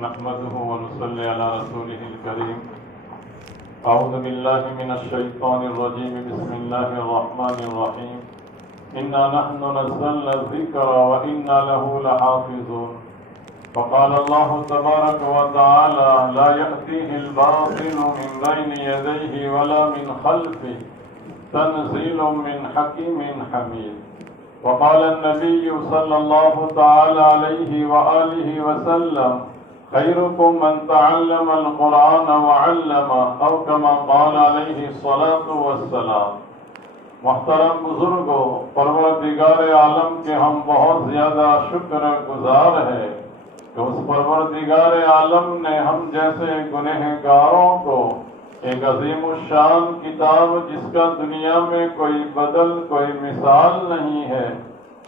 نحمده ونصلي على رسوله الكريم أعوذ بالله من الشيطان الرجيم بسم الله الرحمن الرحيم إنا نحن نزلنا الذكر وإنا له لحافظون وقال الله تبارك وتعالى لا يأتيه الباطل من بين يديه ولا من خلفه تنزيل من حكيم حميد وقال النبي صلى الله تعالى عليه وآله وسلم خيركم من تعلم القرآن وعلمه أو كما قال عليه الصلاة والسلام۔ محترم بزرگوں، پروردگار عالم کے ہم بہت زیادہ شکر گزار ہیں کہ اس پروردگار عالم نے ہم جیسے گنہگاروں کو ایک عظیم الشان کتاب جس کا دنیا میں کوئی بدل کوئی مثال نہیں ہے،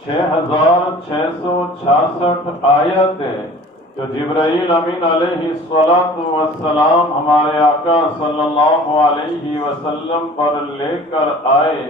6666 آیتیں جو جبرائیل امین علیہ السلام ہمارے آقا صلی اللہ علیہ وسلم پر لے کر آئے،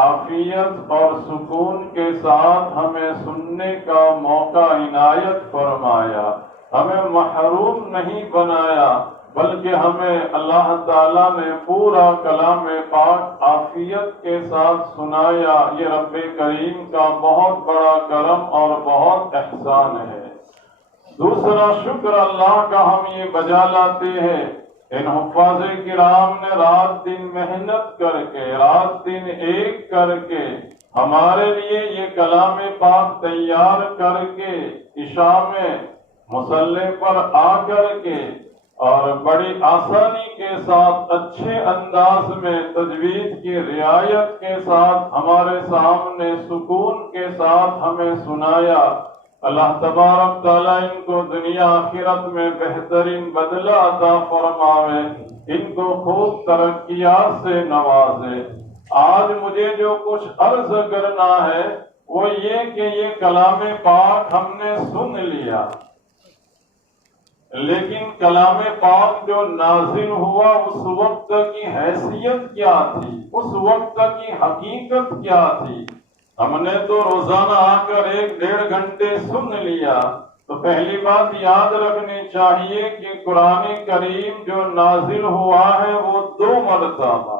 عافیت اور سکون کے ساتھ ہمیں سننے کا موقع عنایت فرمایا، ہمیں محروم نہیں بنایا، بلکہ ہمیں اللہ تعالیٰ نے پورا کلام پاک عافیت کے ساتھ سنایا۔ یہ رب کریم کا بہت بڑا کرم اور بہت احسان ہے۔ دوسرا شکر اللہ کا ہم یہ بجا لاتے ہیں، ان حفاظ کرام نے رات دن محنت کر کے، رات دن ایک کر کے ہمارے لیے یہ کلام پاک تیار کر کے عشاء میں مصلی پر آ کر کے اور بڑی آسانی کے ساتھ اچھے انداز میں تجوید کی رعایت کے ساتھ ہمارے سامنے سکون کے ساتھ ہمیں سنایا۔ اللہ تبارک تعالیٰ ان کو دنیا آخرت میں بہترین بدلہ عطا فرماوے، ان کو خوب ترقیات سے نوازے۔ آج مجھے جو کچھ عرض کرنا ہے وہ یہ کہ یہ کلام پاک ہم نے سن لیا، لیکن کلام پاک جو نازل ہوا اس وقت کی حیثیت کیا تھی، اس وقت کی حقیقت کیا تھی؟ ہم نے تو روزانہ آ کر 1-1.5 گھنٹے سن لیا، تو پہلی بات یاد رکھنی چاہیے کہ قرآن کریم جو نازل ہوا ہے وہ 2 مرتبہ،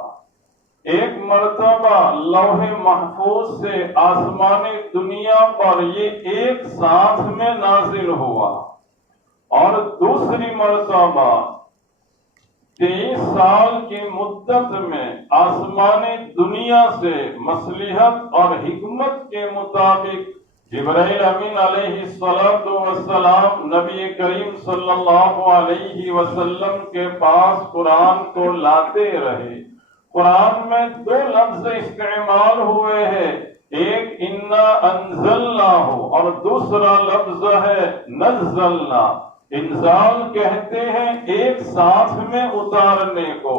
ایک مرتبہ لوح محفوظ سے آسمانی دنیا پر یہ ایک ساتھ میں نازل ہوا، اور دوسری مرتبہ 23 سال کی مدت میں آسمانی دنیا سے مصلحت اور حکمت کے مطابق جبرائیل امین علیہ السلام نبی کریم صلی اللہ علیہ وسلم کے پاس قرآن کو لاتے رہے۔ قرآن میں 2 لفظ استعمال ہوئے ہیں، ایک انا انزلناہ اور دوسرا لفظ ہے نزلنا۔ انزال کہتے ہیں ایک ساتھ میں اتارنے کو۔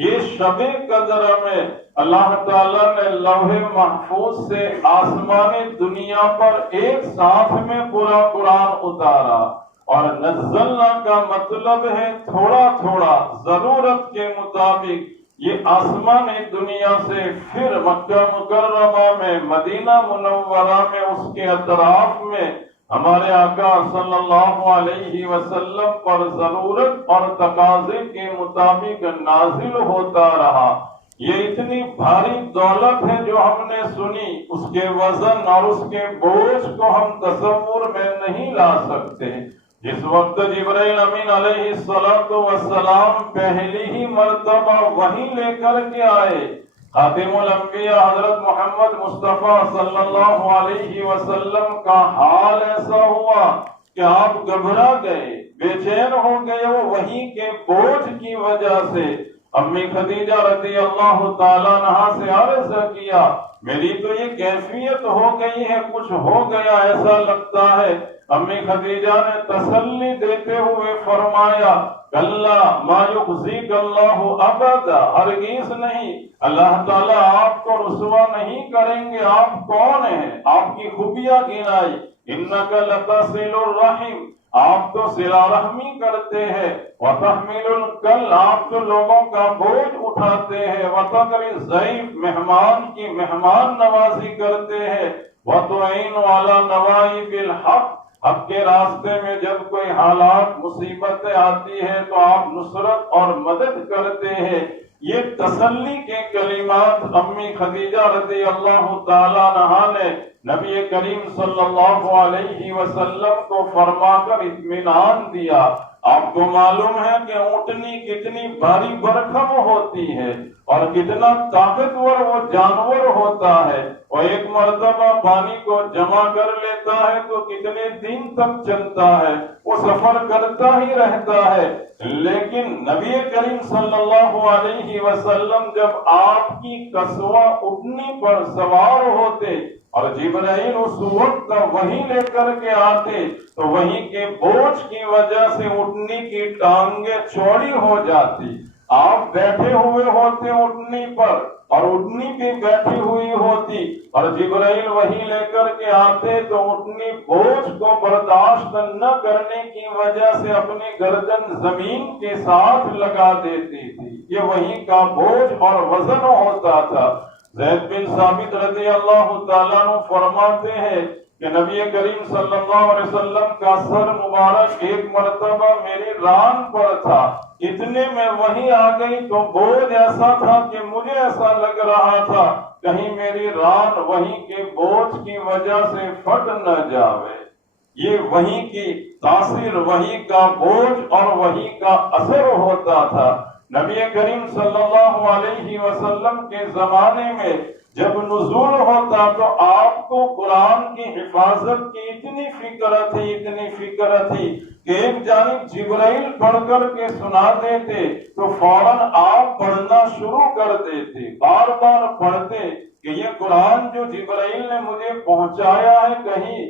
یہ شب قدر میں اللہ تعالیٰ نے لوح محفوظ سے آسمانی دنیا پر ایک ساتھ میں پورا قرآن اتارا، اور نزلنا کا مطلب ہے تھوڑا تھوڑا ضرورت کے مطابق یہ آسمانی دنیا سے پھر مکہ مکرمہ میں، مدینہ منورہ میں، اس کے اطراف میں ہمارے آقا صلی اللہ علیہ وسلم پر ضرورت اور تقاضے کے مطابق نازل ہوتا رہا۔ یہ اتنی بھاری دولت ہے جو ہم نے سنی، اس کے وزن اور اس کے بوجھ کو ہم تصور میں نہیں لا سکتے۔ جس وقت جبرائیل امین علیہ السلام پہلی ہی مرتبہ وحی لے کر کے آئے، خاتم الانبیاء حضرت محمد مصطفیٰ صلی اللہ علیہ وسلم کا حال ایسا ہوا کہ آپ گھبرا گئے، بے چین ہو گئے، وہ وحی کے بوجھ کی وجہ سے۔ امی خدیجہ رضی اللہ تعالیٰ عنہا سے عرض کیا، میری تو یہ کیفیت ہو گئی ہے، کچھ ہو گیا ایسا لگتا ہے۔ امی خدیجہ نے تسلی دیتے ہوئے فرمایا، کلا ما یخزیک اللہ ابدا، ہرگز نہیں، اللہ تعالیٰ آپ کو رسوا نہیں کریں گے۔ آپ کون ہیں؟ آپ کی خوبیاں گنائی، انک لتصل الرحم، آپ تو صلہ رحمی کرتے ہیں، وتحمل الکل، آپ تو لوگوں کا بوجھ اٹھاتے ہیں، وتقری الضیف، مہمان کی مہمان نوازی کرتے ہیں، وتعین علی نوائب الحق، حق کے راستے میں جب کوئی حالات مصیبتیں آتی ہیں تو آپ نصرت اور مدد کرتے ہیں۔ یہ تسلی کے کلمات امی خدیجہ رضی اللہ تعالیٰ عنہا نے نبی کریم صلی اللہ علیہ وسلم کو فرما کر اطمینان دیا۔ آپ کو معلوم ہے کہ اونٹنی کتنی بھاری بھرکم ہوتی ہے اور کتنا طاقتور وہ جانور ہوتا ہے، اور ایک مرتبہ پانی کو جمع کر لیتا ہے تو کتنے دن تک چلتا ہے، وہ سفر کرتا ہی رہتا ہے۔ لیکن نبی کریم صلی اللہ علیہ وسلم جب آپ کی کسوہ اونٹنی پر سوار ہوتے اور جبرائیل اس وقت وہی لے کر کے آتے تو وہی کے بوجھ کی وجہ سے اونٹنی کی ٹانگیں چوڑی ہو جاتی۔ آپ بیٹھے ہوئے ہوتے اونٹنی پر اور اونٹنی بھی بیٹھی ہوئی ہوتی اور جبرائیل وہی لے کر کے آتے تو اونٹنی بوجھ کو برداشت نہ کرنے کی وجہ سے اپنی گردن زمین کے ساتھ لگا دیتی تھی۔ یہ وہی کا بوجھ اور وزن ہوتا تھا۔ زید بن ثابت رضی اللہ تعالیٰ عنہ فرماتے ہیں کہ نبی کریم صلی اللہ علیہ وسلم کا سر مبارک ایک مرتبہ میری ران پر تھا، اتنے میں وہی آ گئی تو بوجھ ایسا تھا کہ مجھے ایسا لگ رہا تھا کہیں میری ران وہی کے بوجھ کی وجہ سے پھٹ نہ جاوے۔ یہ وہی کی تاثیر، وہی کا بوجھ اور وہی کا اثر ہوتا تھا۔ نبی کریم صلی اللہ علیہ وسلم کے زمانے میں جب نزول ہوتا تو آپ کو قرآن کی حفاظت کی اتنی فکر تھی کہ ایک جانب جبرائیل پڑھ کر کے سنا دیتے تو فوراً آپ پڑھنا شروع کر دیتے، بار بار پڑھتے کہ یہ قرآن جو جبرائیل نے مجھے پہنچایا ہے کہیں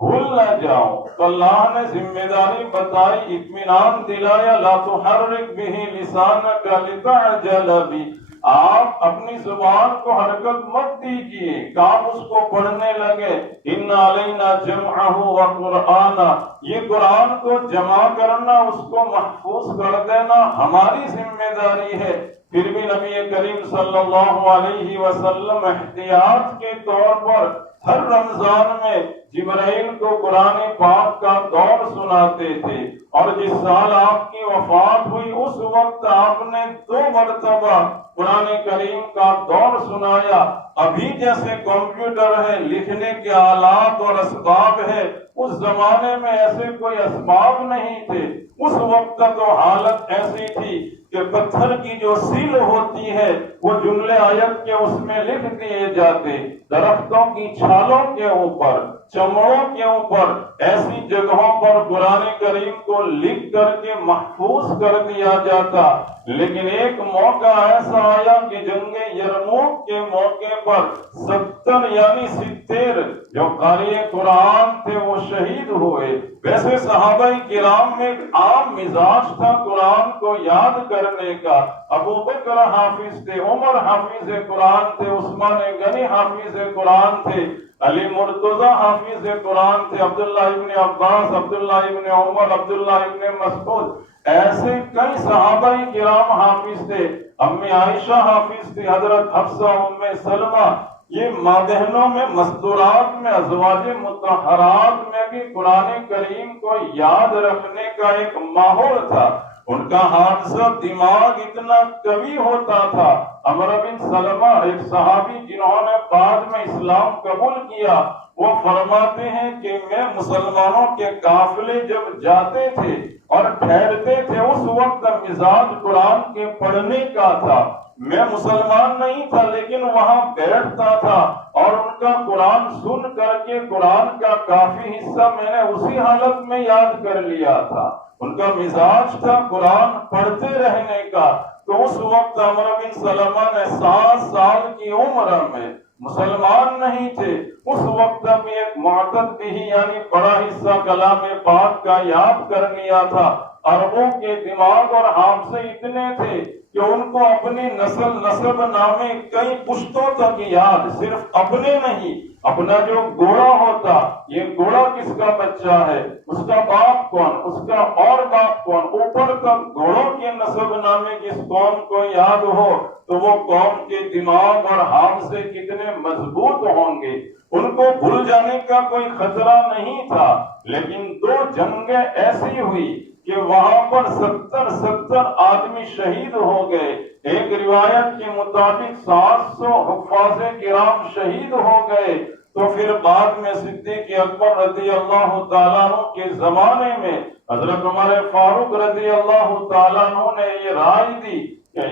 بھول نہ جاؤں۔ تو اللہ نے ذمہ داری بتائی، اطمینان دلایا، لا تحرک بہ لسانک لتعجل بہ، آپ اپنی زبان کو حرکت مت دیجیے، آپ اس کو پڑھنے لگے۔ ان علینا جمعہ وقرآنہ، یہ قرآن کو جمع کرنا، اس کو محفوظ کر دینا ہماری ذمہ داری ہے۔ پھر بھی نبی کریم صلی اللہ علیہ وسلم احتیاط کے طور پر ہر رمضان میں جبرائیل کو قرآن پاک کا دور سناتے تھے، اور جس سال آپ کی وفات ہوئی اس وقت آپ نے 2 مرتبہ قرآن کریم کا دور سنایا۔ ابھی جیسے کمپیوٹر ہے، لکھنے کے آلات اور اسباب ہے، اس زمانے میں ایسے کوئی اسباب نہیں تھے۔ اس وقت تو حالت ایسی تھی کہ پتھر کی جو سیل ہوتی ہے وہ جملے آیت کے اس میں لکھ دیے جاتے، درختوں کی چھالوں کے اوپر، چمڑوں کے اوپر، ایسی جگہوں پر قرآن کریم کو لکھ کر کے محفوظ کر دیا جاتا۔ لیکن ایک موقع ایسا آیا کہ جنگ یرموک کے موقع پر 70 یعنی 70 جو قاری قرآن تھے وہ شہید ہوئے۔ ویسے صحابہ کرام میں ایک عام مزاج تھا قرآن کو یاد کرنے کا۔ ابو بکر حافظ تھے، عمر حافظ قرآن تھے، عثمان غنی حافظ قرآن تھے، علی مرتضی حافظ قرآن تھے، عبداللہ ابن عباس، عبداللہ ابن عمر، عبداللہ ابن مسعود، ایسے کئی صحابہ کرام حافظ تھے۔ امی عائشہ حافظ تھی، حضرت حفصہ، ام سلمہ، یہ ماں بہنوں میں مستورات میں ازواج مطہرات میں بھی قرآن کریم کو یاد رکھنے کا ایک ماحول تھا۔ ان کا حادثہ دماغ اتنا قوی ہوتا تھا۔ عمر بن سلمہ ایک صحابی جنہوں نے بعد میں اسلام قبول کیا، وہ فرماتے ہیں کہ میں مسلمانوں کے قافلے جب جاتے تھے اور ٹھہرتے تھے اس وقت مزاج قرآن کے پڑھنے کا تھا۔ میں مسلمان نہیں تھا لیکن وہاں بیٹھتا تھا اور ان کا قرآن سن کر کے قرآن کا کافی حصہ میں نے اسی حالت میں یاد کر لیا تھا۔ ان کا مزاج تھا قرآن پڑھتے رہنے کا۔ تو اس وقت عمر بن سلمہ نے 7 سال کی عمر میں، مسلمان نہیں تھے، اس وقت بھی ایک معتد بھی یعنی بڑا حصہ کلام پاک کا یاد کر لیا تھا۔ عربوں کے دماغ اور حافظے اتنے تھے کہ ان کو اپنی نسب نامے کئی پشتوں تک یاد، صرف اپنے نہیں، اپنا جو گھوڑا ہوتا، یہ گھوڑا کس کا بچہ ہے، اس کا باپ کون، اس کا اور باپ کون، اوپر تک گھوڑوں کے نسب نامے جس قوم کو یاد ہو تو وہ قوم کے دماغ اور حافظے کتنے مضبوط ہوں گے، ان کو بھول جانے کا کوئی خطرہ نہیں تھا۔ لیکن 2 جنگیں ایسی ہوئی کہ وہاں پر 70 آدمی شہید ہو گئے، ایک روایت کے مطابق 700 حفاظ کرام شہید ہو گئے۔ تو پھر بعد میں صدیق اکبر رضی اللہ تعالیٰ عنہ کے زمانے میں حضرت عمر فاروق رضی اللہ تعالیٰ عنہ نے یہ رائے دی کہ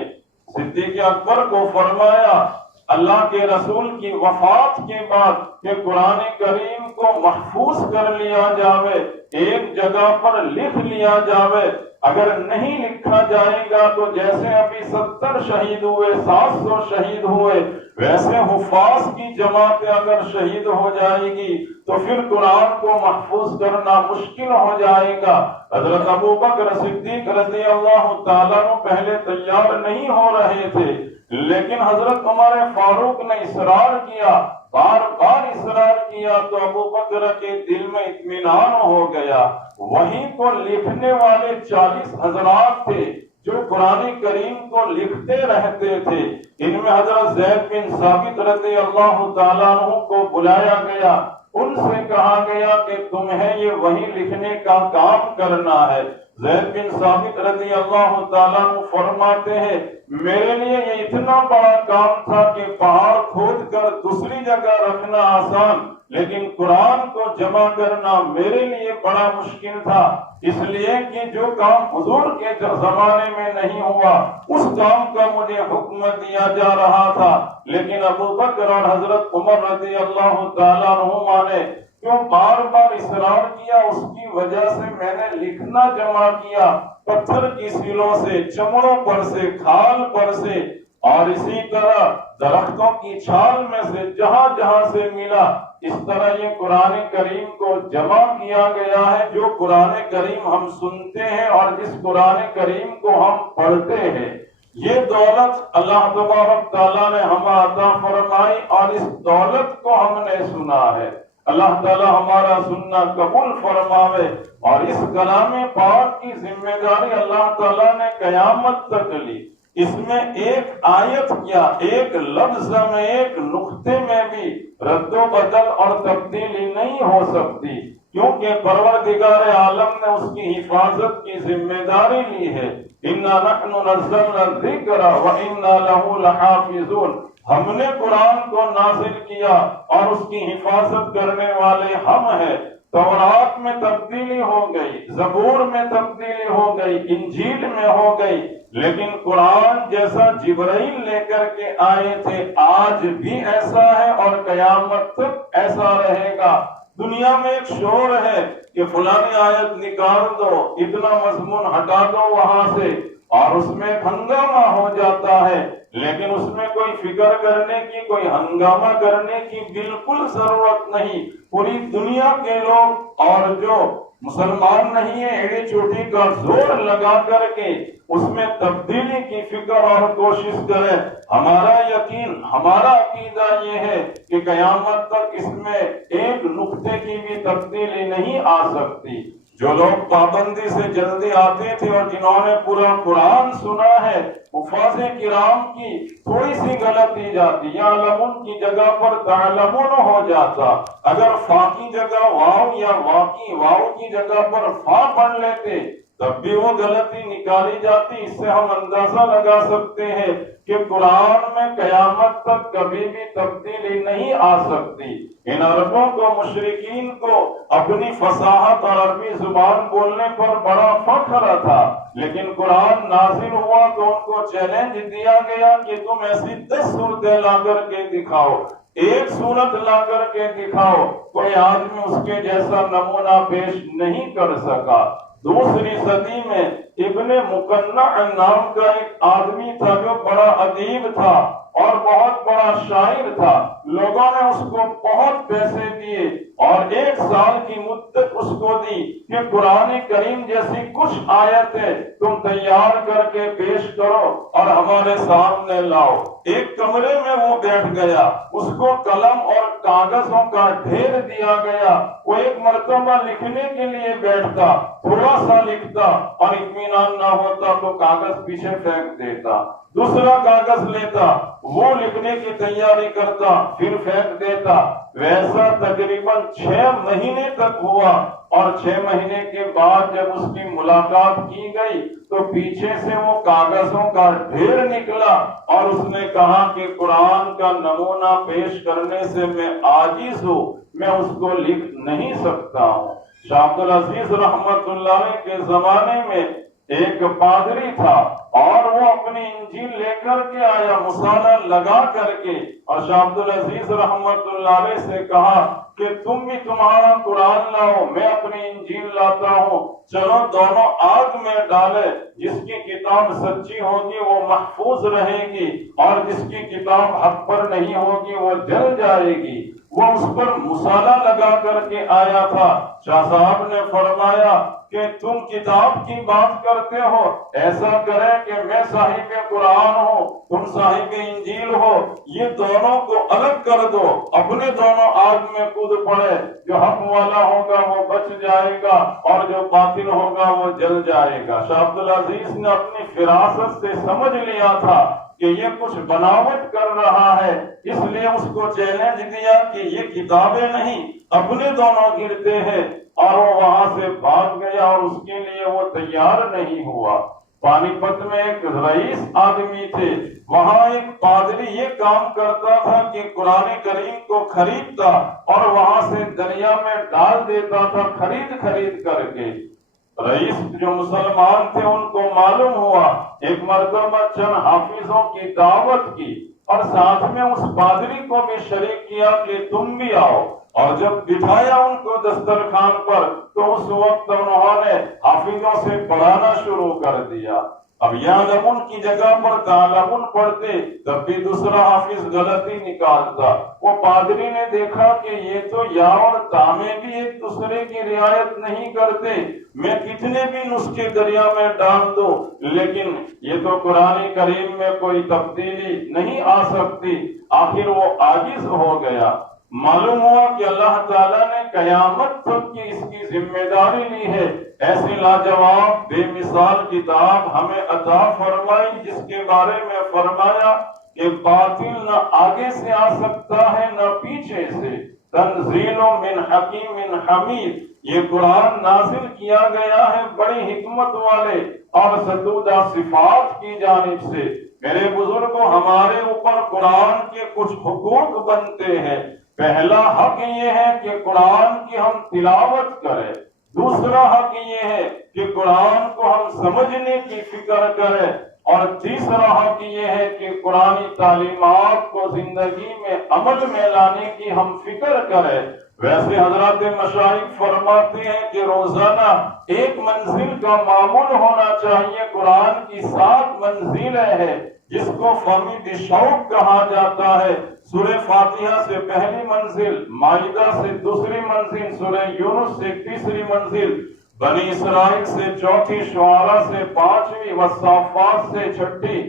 صدیق اکبر کو فرمایا اللہ کے رسول کی وفات کے بعد کہ قرآن کریم کو محفوظ کر لیا جاوے، ایک جگہ پر لکھ لیا جاوے، اگر نہیں لکھا جائے گا تو جیسے ابھی 70 شہید ہوئے، 700 شہید ہوئے، ویسے حفاظ کی جماعت اگر شہید ہو جائے گی تو پھر قرآن کو محفوظ کرنا مشکل ہو جائے گا۔ حضرت ابو بکر صدیق رضی اللہ تعالیٰ عنہ پہلے تیار نہیں ہو رہے تھے، لیکن حضرت عمر فاروق نے اصرار کیا، بار بار اصرار کیا تو ابو بکر کے دل میں اطمینان ہو گیا۔ وہیں کو لکھنے والے 40 حضرات تھے جو قرآن کریم کو لکھتے رہتے تھے، ان میں حضرت زید بن ثابت رضی اللہ تعالیٰ عنہ کو بلایا گیا، ان سے کہا گیا کہ تمہیں یہ وہی لکھنے کا کام کرنا ہے۔ زید بن ثابت رضی اللہ تعالیٰ عنہ فرماتے ہیں میرے لیے یہ اتنا بڑا کام تھا کہ پہاڑ کھود کر دوسری جگہ رکھنا آسان، لیکن قرآن کو جمع کرنا میرے لیے بڑا مشکل تھا، اس لیے کہ جو کام حضور کے زمانے میں نہیں ہوا اس کام کا مجھے حکم دیا جا رہا تھا۔ لیکن ابو بکر اور حضرت عمر رضی اللہ تعالیٰ عنہما نے کیوں بار بار اصرار کیا، اس کی وجہ سے میں نے لکھنا جمع کیا، پتھر کی سیلوں سے، چمڑوں پر سے، کھال پر سے، اور اسی طرح درختوں کی چھال میں سے جہاں جہاں سے ملا، اس طرح یہ قرآن کریم کو جمع کیا گیا ہے۔ جو قرآن کریم ہم سنتے ہیں اور جس قرآن کریم کو ہم پڑھتے ہیں، یہ دولت اللہ تبارک تعالیٰ نے ہمیں عطا فرمائی اور اس دولت کو ہم نے سنا ہے۔ اللہ تعالیٰ ہمارا سننا قبول فرماوے، اور اس کلام پاک کی ذمہ داری اللہ تعالیٰ نے قیامت تک لی۔ اس میں ایک آیت کیا، ایک لفظ میں، ایک نقطے میں بھی رد و بدل اور تبدیلی نہیں ہو سکتی، کیونکہ پروردگار عالم نے اس کی حفاظت کی ذمہ داری لی ہے۔ اِنَّا نَحْنُ نَزَّلْنَا الذِّكْرَ وَإِنَّا لَهُ لَحَافِظُونَ، ہم نے قرآن کو نازل کیا اور اس کی حفاظت کرنے والے ہم ہیں۔ تورات میں تبدیلی ہو گئی، زبور میں تبدیلی ہو گئی، انجیل میں ہو گئی، لیکن قرآن جیسا جبرائیل لے کر کے آئے تھے آج بھی ایسا ہے اور قیامت تک ایسا رہے گا۔ دنیا میں ایک شور ہے کہ فلانی آیت نکال دو، اتنا مضمون ہٹا دو وہاں سے، اور اس میں ہنگامہ ہو جاتا ہے، لیکن اس میں کوئی فکر کرنے کی، کوئی ہنگامہ کرنے کی بالکل ضرورت نہیں۔ پوری دنیا کے لوگ اور جو مسلمان نہیں ہے ایڑی چوٹی کا زور لگا کر کے اس میں تبدیلی کی فکر اور کوشش کرے۔ ہمارا یقین، ہمارا عقیدہ یہ ہے کہ قیامت تک اس میں ایک نقطے کی بھی تبدیلی نہیں آ سکتی۔ جو لوگ پابندی سے جلدی آتے تھے اور جنہوں نے پورا قرآن سنا ہے، حفاظ کرام کی تھوڑی سی غلطی جاتی، یعلمون کی جگہ پر تعلمون ہو جاتا، اگر فا کی جگہ واو یا واو کی جگہ پر فا پڑھ لیتے تب بھی وہ غلطی نکالی جاتی۔ اس سے ہم اندازہ لگا سکتے ہیں کہ قرآن میں قیامت تک کبھی بھی تبدیلی نہیں آ سکتی۔ ان عربوں کو، مشرکین کو اپنی فصاحت اور عربی زبان بولنے پر بڑا فخر تھا، لیکن قرآن نازل ہوا تو ان کو چیلنج دیا گیا کہ تم ایسی 10 صورتیں لا کر کے دکھاؤ، ایک صورت لا کر کے دکھاؤ۔ کوئی آدمی اس کے جیسا نمونہ پیش نہیں کر سکا۔ دوسری صدی میں ابن مقنع نام کا ایک آدمی تھا جو بڑا ادیب تھا، اور بہت بڑا شاعر تھا. لوگوں نے اس کو بہت پیسے دیے اور 1 سال کی مدت اس کو دی کہ قرآن کریم جیسی کچھ آیتیں تم تیار کر کے پیش کرو اور ہمارے سامنے لاؤ. ایک کمرے میں وہ بیٹھ گیا. اس کو قلم اور کاغذوں کا ڈھیر دیا گیا. وہ ایک مرتبہ لکھنے کے لیے بیٹھتا, تھوڑا سا لکھتا اور اطمینان نہ ہوتا تو کاغذ پیچھے پھینک دیتا. دوسرا کاغذ لیتا, وہ لکھنے کی تیاری کرتا, پھر پھینک دیتا. ویسا تقریباً 6 مہینے تک ہوا اور 6 مہینے کے بعد جب اس کی ملاقات کی گئی تو پیچھے سے وہ کاغذوں کا ڈھیر نکلا اور اس نے کہا کہ قرآن کا نمونہ پیش کرنے سے میں عاجز ہوں, میں اس کو لکھ نہیں سکتا ہوں. شاہ عبدالعزیز رحمت اللہ علیہ کے زمانے میں ایک پادری تھا اور وہ اپنی انجیل لے کر کے آیا مصالحہ لگا کر کے, اور شاہ عبدالعزیز رحمت اللہ علیہ سے کہا کہ تم بھی تمہارا قرآن لاؤ, میں اپنی انجیل لاتا ہوں, چلو دونوں آگ میں ڈالے. جس کی کتاب سچی ہوگی وہ محفوظ رہے گی اور جس کی کتاب حق پر نہیں ہوگی وہ جل جائے گی. وہ اس پر مصالحہ لگا کر کے آیا تھا. شاہ صاحب نے فرمایا کہ تم کتاب کی بات کرتے ہو, ایسا کرے کہ میں صاحب قرآن ہوں, تم صاحب انجیل ہو, یہ دونوں کو الگ کر دو, اپنے دونوں آگ میں کود پڑے. جو حق والا ہوگا وہ بچ جائے گا اور جو باطل ہوگا وہ جل جائے گا. شاہ عبدالعزیز نے اپنی فراست سے سمجھ لیا تھا کہ یہ کچھ بناوٹ کر رہا ہے, اس لیے اس کو چیلنج دیا کہ یہ کتابیں نہیں اپنے دونوں گرتے ہیں, اور وہ وہاں سے بھاگ گیا اور اس کے لیے وہ تیار نہیں ہوا. پانی پت میں ایک رئیس آدمی تھے, وہاں ایک پادری یہ کام کرتا تھا کہ قرآن کریم کو خریدتا اور وہاں سے دریا میں ڈال دیتا تھا خرید کر کے. رئیس جو مسلمان تھے ان کو معلوم ہوا, ایک مرتبہ چند حافظوں کی دعوت کی اور ساتھ میں اس پادری کو بھی شریک کیا کہ تم بھی آؤ, اور جب بٹھایا ان کو دسترخوان پر تو اس وقت انہوں نے حافظوں سے پڑھانا شروع کر دیا. اب یعلمون کی جگہ پر تعلمون پڑھتے تب بھی دوسرا حافظ غلطی نکالتا. وہ پادری نے دیکھا کہ یہ تو یا اور تا میں بھی ایک دوسرے کی رعایت نہیں کرتے, میں کتنے بھی نسخے دریا میں ڈال دو لیکن یہ تو قرآن کریم میں کوئی تبدیلی نہیں آ سکتی. آخر وہ عاجز ہو گیا. معلوم ہوا کہ اللہ تعالیٰ نے قیامت تک کی اس کی ذمہ داری لی ہے. ایسی لاجواب بے مثال کتاب ہمیں عطا فرمائی جس کے بارے میں فرمایا کہ باطل نہ آگے سے آ سکتا ہے نہ پیچھے سے. تنزیل من حکیم حمید, یہ قرآن نازل کیا گیا ہے بڑی حکمت والے اور ستودہ صفات کی جانب سے. میرے بزرگوں, ہمارے اوپر قرآن کے کچھ حقوق بنتے ہیں. پہلا حق یہ ہے کہ قرآن کی ہم تلاوت کریں. دوسرا حق یہ ہے کہ قرآن کو ہم سمجھنے کی فکر کریں. اور تیسرا حق یہ ہے کہ قرآنی تعلیمات کو زندگی میں عمل میں لانے کی ہم فکر کریں. ویسے حضرات مشائخ فرماتے ہیں کہ روزانہ ایک منزل کا معمول ہونا چاہیے. قرآن کی 7 منزلیں ہیں جس کو فمید شوق کہا جاتا ہے. سورہ فاتحہ سے پہلی منزل, مائدہ سے دوسری منزل, سورہ یونس سے تیسری منزل, بنی اسرائیل سے چوتھی, شعراء سے 5ویں, والصافات سے 6ٹھی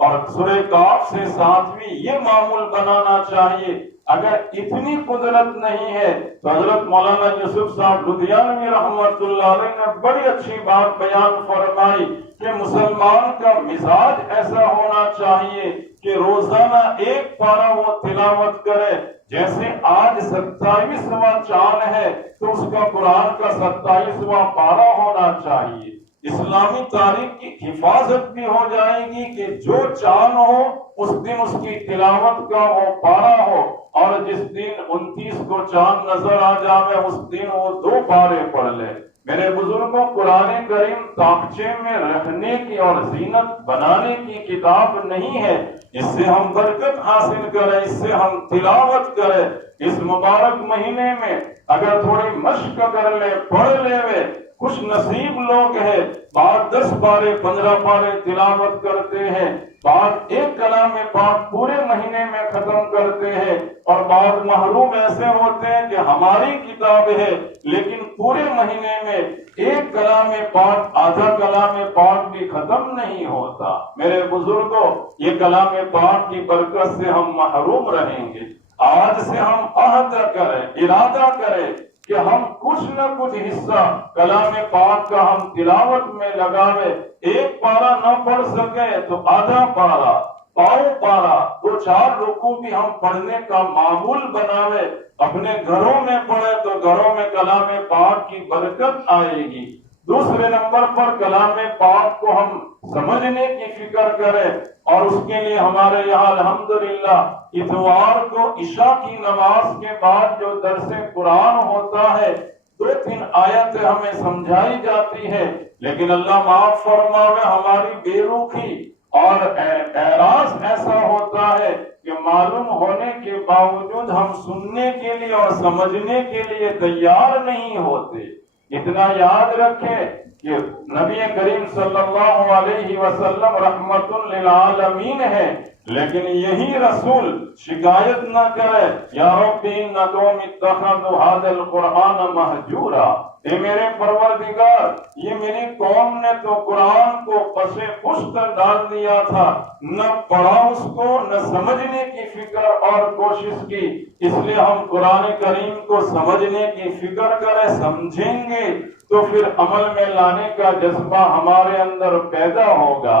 اور سورہ کاف سے 7ویں. یہ معمول بنانا چاہیے. اگر اتنی قدرت نہیں ہے تو حضرت مولانا یوسف صاحب لدھیانوی رحمت اللہ علیہ نے بڑی اچھی بات بیان فرمائی کہ مسلمان کا مزاج ایسا ہونا چاہیے کہ روزانہ ایک پارہ وہ تلاوت کرے. جیسے آج 27واں چاند ہے تو اس کا قرآن کا 27واں پارہ ہونا چاہیے. اسلامی تاریخ کی حفاظت بھی ہو جائے گی کہ جو چاند ہو اس دن اس کی تلاوت کا وہ پارہ ہو, اور جس دن 29 کو چاند نظر آ جائے اس دن وہ 2 پارے پڑھ لے. میرے بزرگوں, قرآن کریم تاخچے میں رکھنے کی اور زینت بنانے کی کتاب نہیں ہے. اس سے ہم برکت حاصل کریں, اس سے ہم تلاوت کریں. اس مبارک مہینے میں اگر تھوڑی مشق کر لے, پڑھ لے, خوش نصیب لوگ ہیں. 10 پارے 15 پارے تلاوت کرتے ہیں بعض ایک کلام پاک پورے مہینے میں ختم کرتے ہیں، اور بعض محروم ایسے ہوتے ہیں کہ ہماری کتاب ہے لیکن پورے مہینے میں ایک کلام پاک، آدھا کلام پاک بھی ختم نہیں ہوتا۔ میرے بزرگوں، یہ کلام پاک کی برکت سے ہم محروم رہیں گے۔ آج سے ہم عہد کریں، ارادہ کریں کہ ہم کچھ نہ کچھ حصہ کلام پاک کا ہم تلاوت میں لگاوے۔ ایک پارہ نہ پڑھ سکے تو آدھا پارہ، پاؤ پارہ، 2-4 رکوع بھی ہم پڑھنے کا معمول بناوے۔ اپنے گھروں میں پڑھے تو گھروں میں کلام پاک کی برکت آئے گی۔ دوسرے نمبر پر کلام پاک کو ہم سمجھنے کی فکر کریں، اور اس کے لیے ہمارے یہاں الحمدللہ اتوار کو عشاء کی نماز کے بعد جو درس قرآن ہوتا ہے، 2-3 آیتیں ہمیں سمجھائی جاتی ہے، لیکن اللہ معاف فرماوے ہماری بے روخی اور اعراض ایسا ہوتا ہے کہ معلوم ہونے کے باوجود ہم سننے کے لیے اور سمجھنے کے لیے تیار نہیں ہوتے۔ اتنا یاد رکھیں کہ نبی کریم صلی اللہ علیہ وسلم رحمت للعالمین ہے، لیکن یہی رسول شکایت نہ کرے، یا رب ان قوم اتخذوا هذا القرآن مہجورا، اے میرے پروردگار، یہ میری قوم نے تو قرآن کو پس پشت ڈال دیا تھا، نہ پڑھا اس کو، نہ سمجھنے کی فکر اور کوشش کی۔ اس لیے ہم قرآن کریم کو سمجھنے کی فکر کریں، سمجھیں گے تو پھر عمل میں لانے کا جذبہ ہمارے اندر پیدا ہوگا۔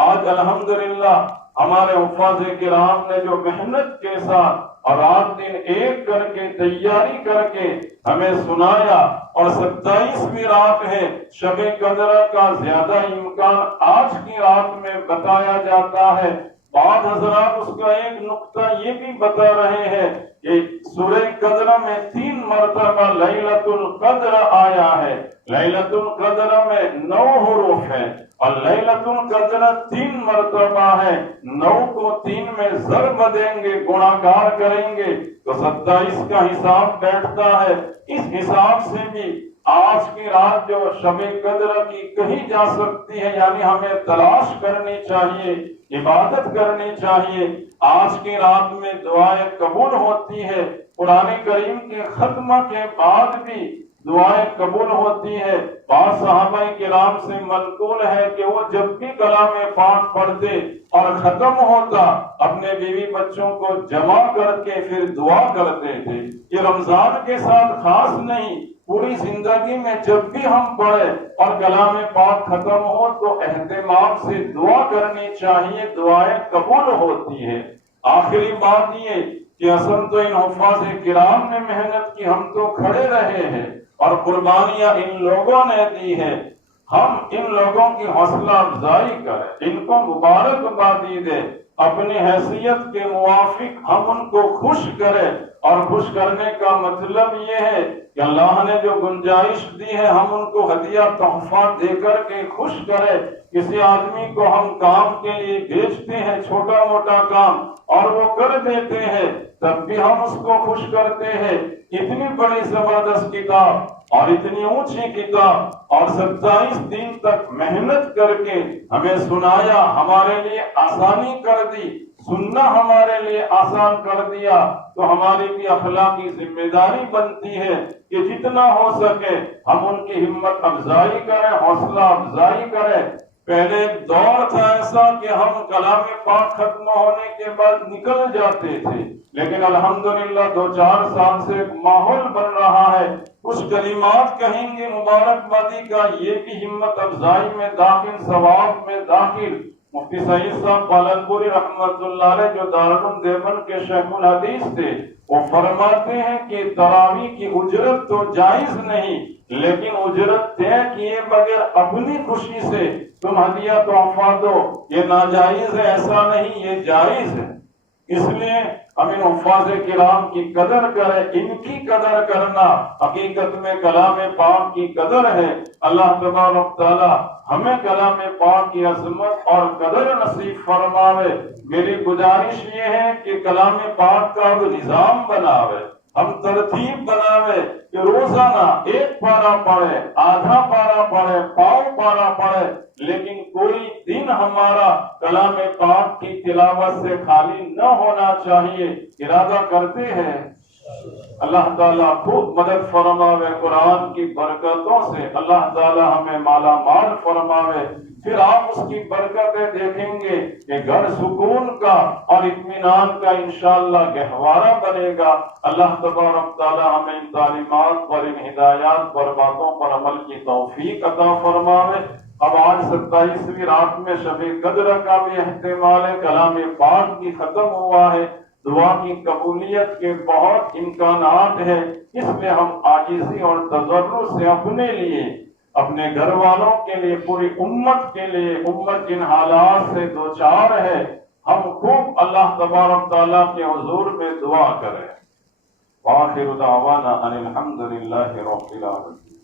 آج الحمدللہ ہمارے حفاظ کرام نے جو محنت کے ساتھ اور رات دن ایک کر کے تیاری کر کے ہمیں سنایا، اور 27ویں رات ہے، شب قدر کا زیادہ امکان آج کی رات میں بتایا جاتا ہے۔ بعض حضرات اس کا ایک نقطہ یہ بھی بتا رہے ہیں کہ سورہ قدر میں 3 مرتبہ لیلۃ القدر آیا ہے۔ لیلۃ القدر میں 9 حروف ہے، اور لیلۃ القدر 3 مرتبہ ہے۔ 9 کو 3 میں ضرب دیں گے، گناہگار کریں گے تو 27 کا حساب بیٹھتا ہے۔ اس حساب سے بھی آج کی رات جو شب قدر کی کہی جا سکتی ہے، یعنی ہمیں تلاش کرنی چاہیے، عبادت کرنی چاہیے۔ آج کی رات میں دعائیں قبول ہوتی ہے، قرآن کریم کے ختمہ کے بعد بھی دعائیں قبول ہوتی ہے۔ بعض صحابہ کرام سے منقول ہے کہ وہ جب بھی کلام پاک پڑھتے اور ختم ہوتا، اپنے بیوی بچوں کو جمع کر کے پھر دعا کرتے تھے۔ یہ رمضان کے ساتھ خاص نہیں، پوری زندگی میں جب بھی ہم پڑھے اور کلام پاک ختم ہو تو اہتمام سے دعا کرنی چاہیے، دعائیں قبول ہوتی ہے۔ آخری بات یہ کہ اصل تو ان حفاظ کرام نے محنت کی، ہم تو کھڑے رہے ہیں اور قربانیاں ان لوگوں نے دی ہے۔ ہم ان لوگوں کی حوصلہ افزائی کریں، ان کو مبارکبادی دیں، اپنی حیثیت کے موافق ہم ان کو خوش کریں، اور خوش کرنے کا مطلب یہ ہے کہ اللہ نے جو گنجائش دی ہے ہم ان کو ہدیہ تحفہ دے کر کے خوش کریں۔ کسی آدمی کو ہم کام کے لیے بھیجتے ہیں، چھوٹا موٹا کام، اور وہ کر دیتے ہیں، تب بھی ہم اس کو خوش کرتے ہیں۔ اتنی بڑی زبردست کتاب اور اتنی اونچی کتاب اور 27 دن تک محنت کر کے ہمیں سنایا، ہمارے لیے آسانی کر دی، سننا ہمارے لیے آسان کر دیا، تو ہماری بھی اخلاقی ذمہ داری بنتی ہے کہ جتنا ہو سکے ہم ان کی ہمت افزائی کریں، حوصلہ افزائی کریں۔ پہلے ایک دور تھا ایسا کہ ہم کلام پاک ختم ہونے کے بعد نکل جاتے تھے، لیکن الحمدللہ 2-4 سال سے ایک ماحول بن رہا ہے، کچھ کلمات کہیں گے مبارکبادی کا، یہ بھی ہمت افزائی میں داخل، ثواب میں داخل۔ مفتی سعید صاحب پالنپوری رحمت اللہ علیہ جو دارالعلوم دیوبند کے شیخ الحدیث تھے، وہ فرماتے ہیں کہ تراویح کی اجرت تو جائز نہیں، لیکن اجرت طے کیے بغیر اپنی خوشی سے تم ہدیہ تحفہ دو، یہ ناجائز ہے، ایسا نہیں، یہ جائز ہے۔ اس لیے ہم ان حفاظ کرام کی قدر کریں، ان کی قدر کرنا حقیقت میں کلام پاک کی قدر ہے۔ اللہ تبارک تعالی ہمیں کلام پاک کی عظمت اور قدر نصیب فرماوے۔ میری گزارش یہ ہے کہ کلام پاک کا اب نظام بناوے، ہم ترتیب بناوے کہ روزانہ 1 پارہ پڑھے، آدھا پارہ پڑھے، پاؤ پارہ پڑھے، لیکن کوئی دن ہمارا کلام پاک کی تلاوت سے خالی نہ ہونا چاہیے. ارادہ کرتے ہیں اللہ تعالیٰ خوب مدد فرماوے قرآن کی برکتوں سے. اللہ تعالیٰ ہمیں مالا مال فرماوے. پھر آپ اس کی برکتیں دیکھیں گے کہ گھر سکون کا اور اطمینان کا انشاءاللہ گہوارہ بنے گا. اللہ تبارک تعالیٰ ہمیں ان تعلیمات پر، ان ہدایات پر، باتوں پر عمل کی توفیق عطا فرماوے. اب آج 27ویں رات میں شب قدر کا بھی احتمال ہے. کلام پاک کی ختم ہوا ہے. دعا کی قبولیت کے بہت امکانات ہیں. اس میں ہم عاجزی اور تضرع سے اپنے لیے، اپنے گھر والوں کے لیے، پوری امت کے لیے، امت جن حالات سے دوچار ہے، ہم خوب اللہ تبارک تعالیٰ کے حضور میں دعا کریں. وآخر دعوانا ان الحمد للہ رب العالمین.